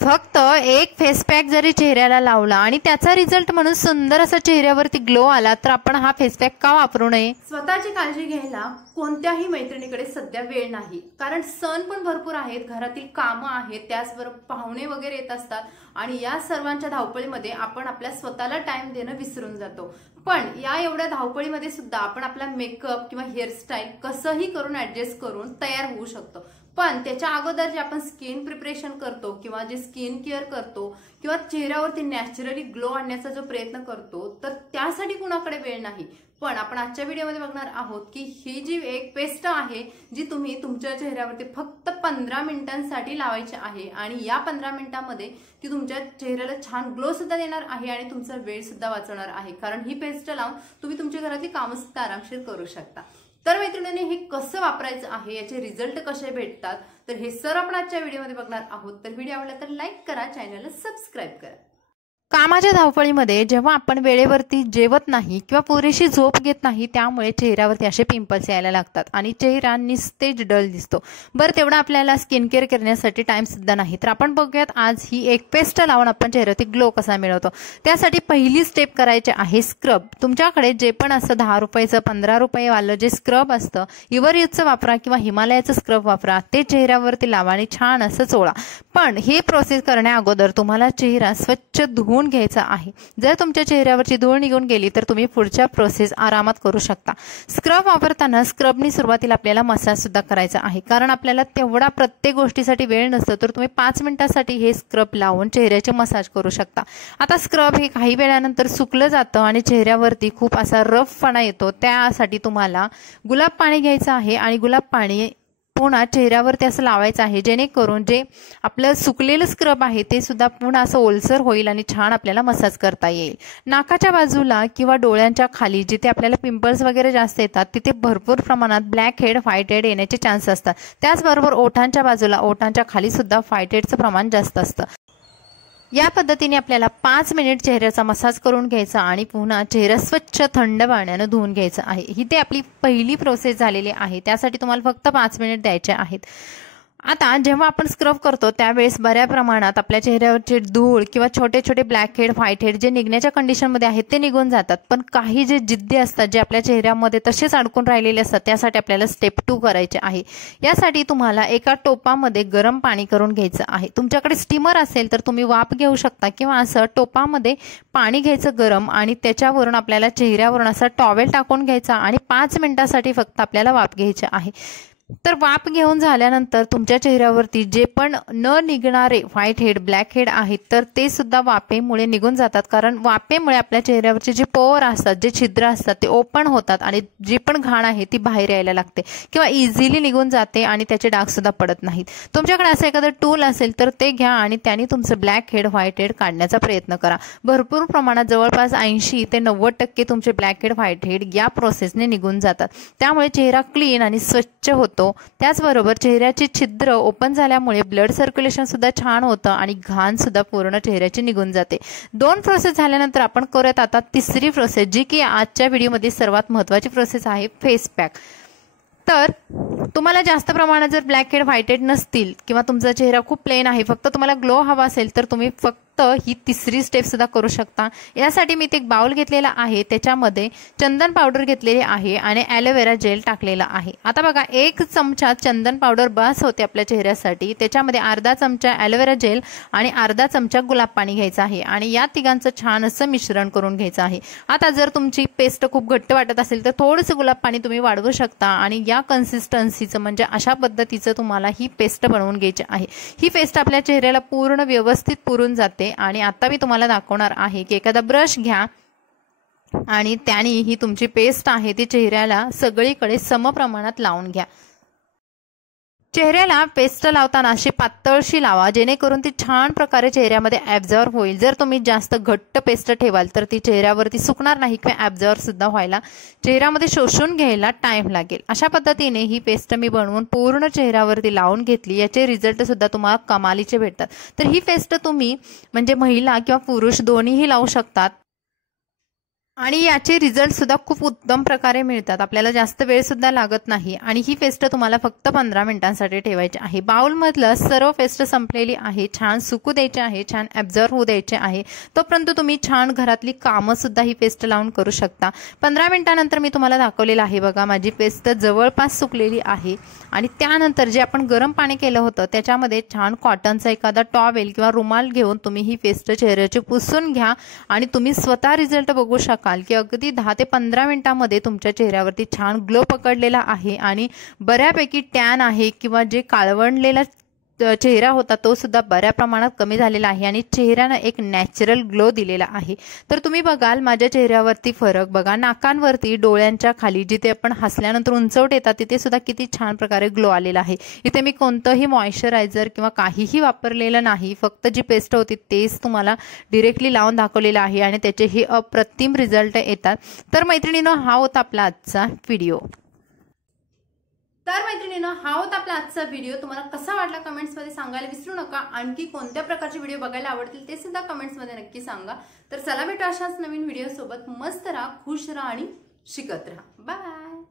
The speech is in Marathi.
फक्त एक फेस पॅक जरी चेहऱ्याला लावला आणि त्याचा रिझल्ट म्हणून सुंदर असा चेहऱ्यावरती ग्लो आला तर आपण हा फेस पॅक का वापरू नये? स्वतःची काळजी घ्यायला कोणत्याही मैत्रिणीकडे सध्या वेळ नाही, कारण सण पण भरपूर आहेत, घरातील कामं आहेत, त्याचबरोबर पाहुणे वगैरे येत असतात आणि या सर्वांच्या धावपळीमध्ये आपण आपल्या स्वतःला टाइम देणं विसरून जातो। पण या एवढ्या धावपळीमध्ये सुद्धा आपण आपला मेकअप किंवा हेअरस्टाईल कसंही करून ऍडजस्ट करून तयार होऊ शकतो। पण त्याच्या अगोदर जे आपण स्किन प्रिपरेशन करतो किंवा जे स्किन केअर करतो किंवा चेहऱ्यावरती नॅचरली ग्लो आणण्याचा जो प्रयत्न करतो तर त्यासाठी कुणाकडे वेळ नाही। पण आपण आजच्या व्हिडिओमध्ये बघणार आहोत की ही जी एक पेस्ट आहे जी तुम्ही तुमच्या चेहऱ्यावरती फक्त 15 मिनिटांसाठी लावायची आहे आणि या 15 मिनिटांमध्ये ती तुमच्या चेहऱ्याला छान ग्लो सुद्धा देणार आहे आणि तुमचा वेळ सुद्धा वाचवणार आहे, कारण ही पेस्ट लावून तुम्ही तुमच्या घरातली कामं सुद्धा आरामशीर करू शकता। तर मैत्रिणींनी हे कसं वापरायचं आहे, याचे रिझल्ट कसे भेटतात, तर हे सर आपण आजच्या व्हिडिओमध्ये बघणार आहोत। तर व्हिडिओ आवडला तर लाईक करा, चॅनलला सबस्क्राईब करा। कामाच्या धावपळीमध्ये जेव्हा आपण वेळेवरती जेवत नाही किंवा पुरेशी झोप घेत नाही त्यामुळे चेहऱ्यावरती असे पिंपल्स यायला लागतात आणि चेहरा निस्तेज डल दिसतो। बरं, तेवढा आपल्याला स्किन केअर करण्यासाठी टाइम सुद्धा नाही, तर आपण बघूयात आज ही एक पेस्ट लावून आपण चेहऱ्यावरती ग्लो कसा मिळवतो। त्यासाठी पहिली स्टेप करायची आहे स्क्रब। तुमच्याकडे जे पण असं 10 रुपयाचं 15 रुपये वालं जे स्क्रब असतं, इव्हरयूजचं वापरा किंवा हिमालयाचं स्क्रब वापरा, ते चेहऱ्यावरती लावा आणि छान असं चोळा। पण हे प्रोसेस करण्या अगोदर तुम्हाला चेहरा स्वच्छ धुवून घ्यायचा आहे। जर तुमच्या चेहऱ्यावरची धूळ निघून गेली तर तुम्ही पुढच्या प्रोसेस आरामात करू शकता। स्क्रब वापरताना स्क्रबनी सुरुवातीला आपल्याला मसाज सुद्धा करायचा आहे, कारण आपल्याला तेवढा प्रत्येक गोष्टीसाठी वेळ नसतो, तर तुम्ही 5 मिनिटांसाठी हे स्क्रब लावून चेहऱ्याचे मसाज करू शकता। आता स्क्रब हे काही वेळानंतर सुकलं जातं आणि चेहऱ्यावरती खूप असा रफपणा येतो, त्यासाठी तुम्हाला गुलाब पाणी घ्यायचं आहे आणि गुलाब पाणी पुन्हा चेहऱ्यावरती असं लावायचं आहे, जेणेकरून जे आपलं सुकलेलं स्क्रब आहे ते सुद्धा पुन्हा असं ओलसर होईल आणि छान आपल्याला मसाज करता येईल। नाकाच्या बाजूला किंवा डोळ्यांच्या खाली जिथे आपल्याला पिंपल्स वगैरे जास्त येतात तिथे भरपूर प्रमाणात ब्लॅक हेड व्हाईट हेड येण्याचे चान्स असतात। त्याचबरोबर ओठांच्या बाजूला ओठांच्या खाली सुद्धा व्हाईट हेडचं प्रमाण जास्त असतं। या पद्धतीने आपल्याला 5 मिनिट चेहऱ्याचा मसाज करून घ्यायचा आणि पुन्हा चेहरा स्वच्छ थंड पाण्याने धुवून घ्यायचा आहे। ही ते आपली पहिली प्रोसेस झालेली आहे, त्यासाठी तुम्हाला फक्त 5 मिनिट द्यायचे आहेत। आता जेव्हा आपण स्क्रब करतो त्यावेळेस बऱ्या प्रमाणात आपल्या चेहऱ्यावरचे धूळ किंवा छोटे छोटे ब्लॅक हेड व्हाईट हेड जे निघण्याच्या कंडिशनमध्ये आहेत ते निघून जातात, पण काही जे जिद्दी असतात जे आपल्या चेहऱ्यामध्ये तसेच अडकून राहिलेले असतात त्यासाठी आपल्याला स्टेप 2 करायचे आहे। यासाठी तुम्हाला एका टोपामध्ये गरम पाणी करून घ्यायचं आहे। तुमच्याकडे स्टीमर असेल तर तुम्ही वाफ घेऊ शकता किंवा असं टोपामध्ये पाणी घ्यायचं गरम आणि त्याच्यावरून आपल्याला चेहऱ्यावरून असा टॉवेल टाकून घ्यायचा आणि 5 मिनिटांसाठी फक्त आपल्याला वाफ घ्यायची आहे। तर वाफ घेऊन झाल्यानंतर तुमच्या चेहऱ्यावरती जे पण न निघणारे व्हाईट हेड ब्लॅक हेड आहेत तर ते सुद्धा वाफेमुळे निघून जातात, कारण वाफेमुळे आपल्या चेहऱ्यावरचे जे पोअर असतात जे छिद्र असतात ते ओपन होतात आणि जी पण घाण आहे ती बाहेर यायला लागते किंवा इझिली निघून जाते आणि त्याचे डाग सुद्धा पडत नाहीत। तुमच्याकडे असं एखादं टूल असेल तर ते घ्या आणि त्याने तुमचं ब्लॅक हेड व्हाईट हेड काढण्याचा प्रयत्न करा। भरपूर प्रमाणात जवळपास 80 ते 90% तुमचे ब्लॅक हेड व्हाईट हेड या प्रोसेसने निघून जातात, त्यामुळे चेहरा क्लीन आणि स्वच्छ होतो। त्याचबरोबर चेहऱ्याचे छिद्र ओपन झाल्यामुळे ब्लड सर्क्युलेशन सुद्धा छान होतं आणि घाण सुद्धा पूर्ण चेहऱ्याची निघून जाते। 2 प्रोसेस झाल्यानंतर आपण करूयात आता तिसरी प्रोसेस, जी की आजच्या व्हिडिओमध्ये सर्वात महत्त्वाची प्रोसेस आहे फेस पॅक। तर तुम्हाला जास्त प्रमाणात जर ब्लॅक हेड व्हाईट हेड नसतील किंवा तुमचा चेहरा खूप प्लेन आहे, फक्त तुम्हाला ग्लो हवा असेल तर तुम्ही फक्त ही तिसरी स्टेप सुद्धा करू शकता। यासाठी मी एक बाउल घेतलेला आहे, त्याच्यामध्ये चंदन पावडर घेतलेली आहे आणि ॲलोवेरा जेल टाकलेला आहे। आता बघा, 1 चमचा चंदन पावडर बस होते आपल्या चेहऱ्यासाठी, त्याच्यामध्ये अर्धा चमचा ॲलोवेरा जेल आणि अर्धा चमचा गुलाब पाणी घ्यायचं आहे आणि या तिघांचं छान असं मिश्रण करून घ्यायचं आहे। आता जर तुमची पेस्ट खूप घट्ट वाटत असेल तर थोडंसं गुलाब पाणी तुम्ही वाढवू शकता आणि या कन्सिस्टन्सीचं म्हणजे अशा पद्धतीचं तुम्हाला ही पेस्ट बनवून घ्यायची आहे। ही पेस्ट आपल्या चेहऱ्याला पूर्ण व्यवस्थित पुरून जाते आणि आता मी तुम्हाला दाखवणार आहे की एखादा ब्रश घ्या आणि त्याने ही तुमची पेस्ट आहे ती चेहऱ्याला सगळीकडे समप्रमाणात लावून घ्या। चेहऱ्याला पेस्ट लावताना अशी पातळशी लावा, जेणेकरून ती छान प्रकारे चेहऱ्यामध्ये ॲब्झॉर्ब होईल। जर तुम्ही जास्त घट्ट पेस्ट ठेवाल तर ती चेहऱ्यावरती सुकणार नाही किंवा ॲब्झॉर्ब सुद्धा व्हायला, चेहऱ्यामध्ये शोषून घ्यायला टाइम लागेल। अशा पद्धतीने ही पेस्ट मी बनवून पूर्ण चेहऱ्यावरती लावून घेतली, याचे रिझल्ट सुद्धा तुम्हाला कमालीचे भेटतात। तर ही पेस्ट तुम्ही म्हणजे महिला किंवा पुरुष दोन्हीही लावू शकतात आणि याचे रिझल्ट सुद्धा खूप उत्तम प्रकारे मिळतात. आपल्याला जास्त वेळ सुद्धा लागत नाही आणि ही पेस्ट तुम्हाला फक्त 15 मिनिटांसाठी ठेवायची आहे. बाउलमधलं सर्व पेस्ट संपलेली आहे. छान सुकू द्यायचे आहे, छान ॲब्झॉर्ब होऊ द्यायचे आहे. तोपर्यंत तुम्ही छान घरातली कामं सुद्धा ही पेस्ट लावून करू शकता. 15 मिनिटांनंतर मी तुम्हाला दाखवलेलं आहे बघा, माझी पेस्ट जवळपास सुकलेली आहे. आणि त्यानंतर जे आपण गरम पाणी केलं होतं त्याच्यामध्ये छान कॉटनचा एखादा टॉवेल किंवा रुमाल घेऊन तुम्ही ही पेस्ट चेहऱ्याची पुसून घ्या आणि तुम्ही स्वतः रिझल्ट बघू शकाल की अगदी 10 ते 15 मिनिटांमध्ये तुमच्या चेहऱ्यावरती छान ग्लो पकडलेला आहे आणि बऱ्यापैकी टॅन आहे किंवा जे काळवंडलेला चेहरा होता तो सुद्धा बऱ्या प्रमाणात कमी झालेला आहे आणि चेहऱ्यानं एक नॅचरल ग्लो दिलेला आहे. तर तुम्ही बघाल माझ्या चेहऱ्यावरती फरक बघा. नाकांवरती, डोळ्यांच्या खाली जिथे आपण हसल्यानंतर उंचवट येतात तिथे सुद्धा किती छान प्रकारे ग्लो आलेला आहे. इथे मी कोणतंही मॉइश्चरायझर किंवा काहीही वापरलेलं नाही, फक्त जी पेस्ट होती तेच तुम्हाला डिरेक्टली लावून दाखवलेलं आहे आणि त्याचे हे अप्रतिम रिझल्ट येतात. तर मैत्रिणींनो, हा होता आपला आजचा व्हिडिओ. तर मैत्रिणींनो, हा होता आपला आजचा व्हिडिओ. तुम्हाला कसा वाटला कमेंट्समध्ये सांगायला विसरू नका. आणखी कोणत्या प्रकारचे व्हिडिओ बघायला आवडतील ते सुद्धा कमेंट्समध्ये नक्की सांगा. तर चला भेटू अशाच नवीन व्हिडिओ सोबत. मस्त राहा, खुश राहा आणि शिकत राहा. बाय.